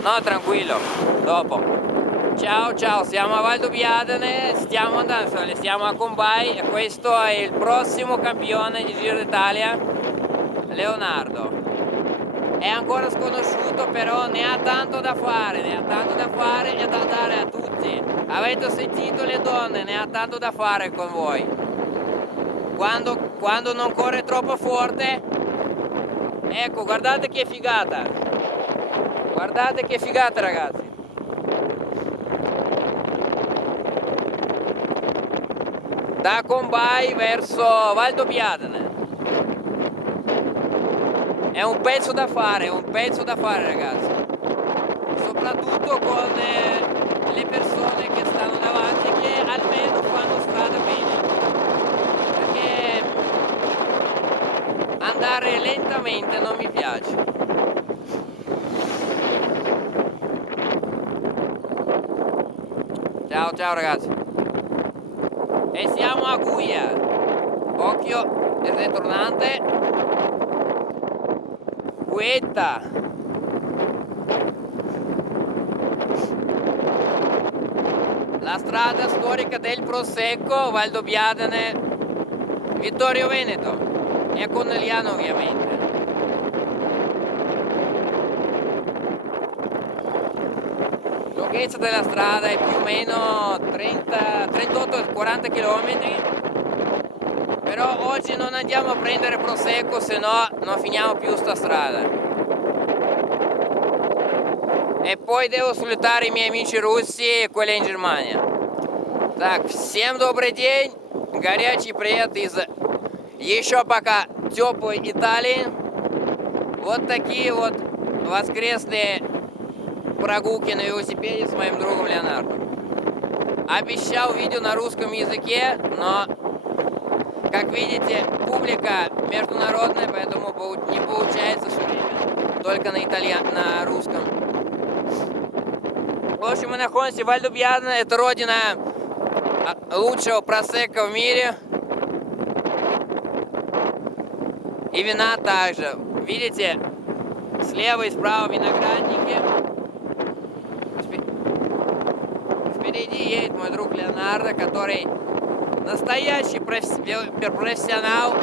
No, tranquillo, dopo. Ciao ciao, siamo a Valdobbiadene, stiamo andando, siamo a Combay e questo è il prossimo campione di Giro d'Italia, Leonardo. È ancora sconosciuto, però ne ha tanto da fare e da dare a tutti. Avete sentito le donne, ne ha tanto da fare con voi. Quando non corre troppo forte, ecco, guardate che figata. Guardate che figata, ragazzi. Da Combay verso Valdobbiadene. È un pezzo da fare, ragazzi. Soprattutto con le persone che stanno davanti che almeno fanno strada bene. Perché andare lentamente non mi piace. Ciao ciao ragazzi. E siamo a Guia. Occhio, il ritornante. Guetta. La strada storica del Prosecco, Valdobbiadene, Vittorio Veneto e Conegliano ovviamente. Lunghezza della strada è più o meno 38-40 km, però oggi non andiamo a prendere Prosecco, se no non finiamo più sta strada. E poi devo salutare i miei amici russi e quelli in Германия. Так, всем добрый день, горячий привет из еще пока теплой Италии. Вот такие вот воскресные прогулки на велосипеде с моим другом Леонардо. Обещал видео на русском языке, но, как видите, публика международная, поэтому не получается все время, только на русском. В общем, мы находимся в Вальдоббьядене, это родина лучшего просекко в мире. И вина также. Видите, слева и справа виноградники. Впереди едет мой друг Леонардо, который настоящий профессионал.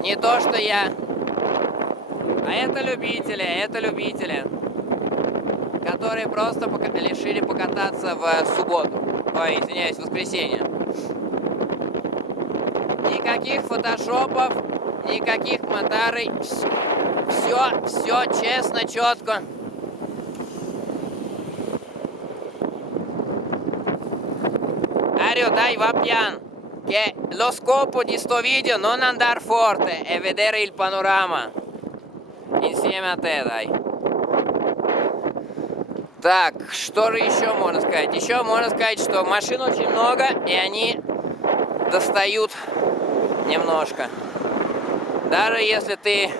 Не то, что я. А это любители, которые просто решили покататься в субботу. Ой, извиняюсь, в воскресенье. Никаких фотошопов, никаких мотарей. Все честно, четко. Ario, dai, va piano. Che lo scopo di sto video non andare forte e vedere il panorama insieme a te, dai. Так, что же еще можно сказать? Еще можно сказать, что машин очень много, и они достают немножко. Даже если ты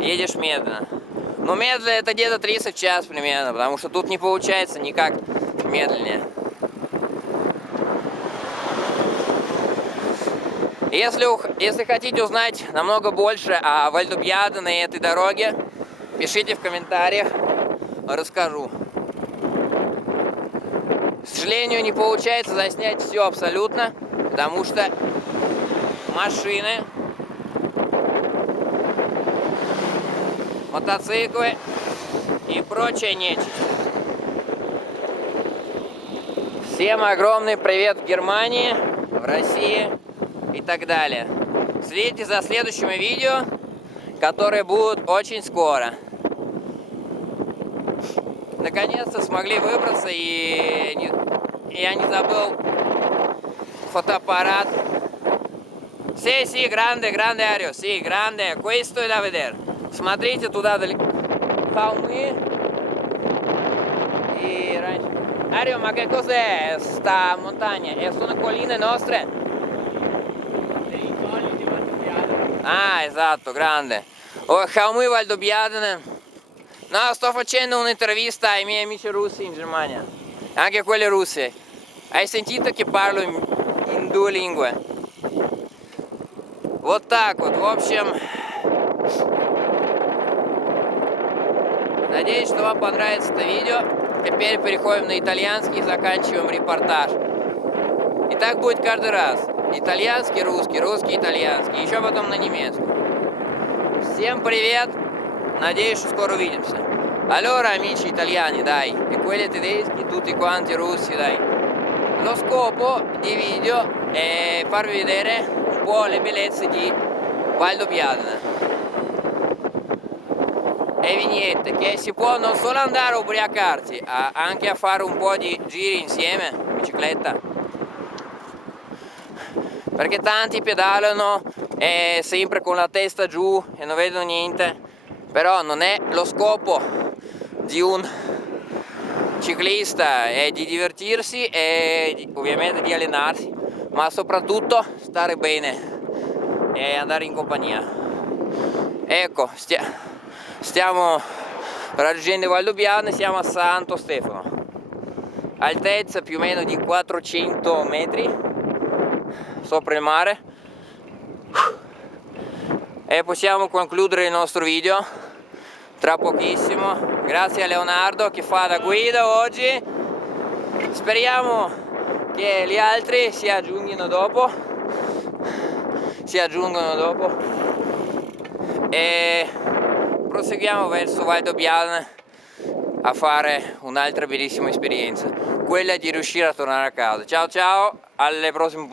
едешь медленно. Но медленно это где-то 30 в час примерно, потому что тут не получается никак медленнее. Если хотите узнать намного больше о Вальдоббьядене и этой дороге, пишите в комментариях, расскажу. К сожалению, не получается заснять все абсолютно, потому что машины, мотоциклы и прочая нечисть. Всем огромный привет в Германии, в России и так далее. Следите за следующими видео, которые будут очень скоро. Наконец-то смогли выбраться, и я не забыл фотоаппарат. Sì, grande, Ario, sì, grande, questo è da vedere. Смотрите туда далеко. Холмы. E Ario, ma che cos'è sta montagna? Sono colline nostre? Dei colli di Valdobbiadene. Ah, esatto, grande. Oh, холмы Valdobbiadene. No, sto facendo un'intervista ai miei amici russi in Germania, anche quelli russi. Hai sentito che parlo in due lingue? Вот так вот, в общем, Надеюсь, что вам понравится это видео. Теперь переходим на итальянский и заканчиваем репортаж. И так будет каждый раз. Итальянский, русский, русский, итальянский. Еще потом на немецком. Всем привет. Надеюсь, что скоро увидимся. Allora, amici italiani, dai, e quelli tedeschi, tutti quanti russi, dai. Lo scopo di video è farvi vedere un po' le bellezze di Valdobbiadene. E vignette che si può non solo andare a ubriacarsi, anche a fare un po' di giri insieme, in bicicletta. Perché tanti pedalano sempre con la testa giù e non vedono niente, però non è lo scopo di un ciclista, è di divertirsi e ovviamente di allenarsi, ma soprattutto stare bene e andare in compagnia. Ecco, stiamo raggiungendo Valdobbiadene, siamo a Santo Stefano, altezza più o meno di 400 metri sopra il mare, e possiamo concludere il nostro video tra pochissimo. Grazie a Leonardo che fa da guida oggi, speriamo che gli altri si aggiungano dopo e proseguiamo verso Valdobbiadene a fare un'altra bellissima esperienza, quella di riuscire a tornare a casa. Ciao ciao, alle prossime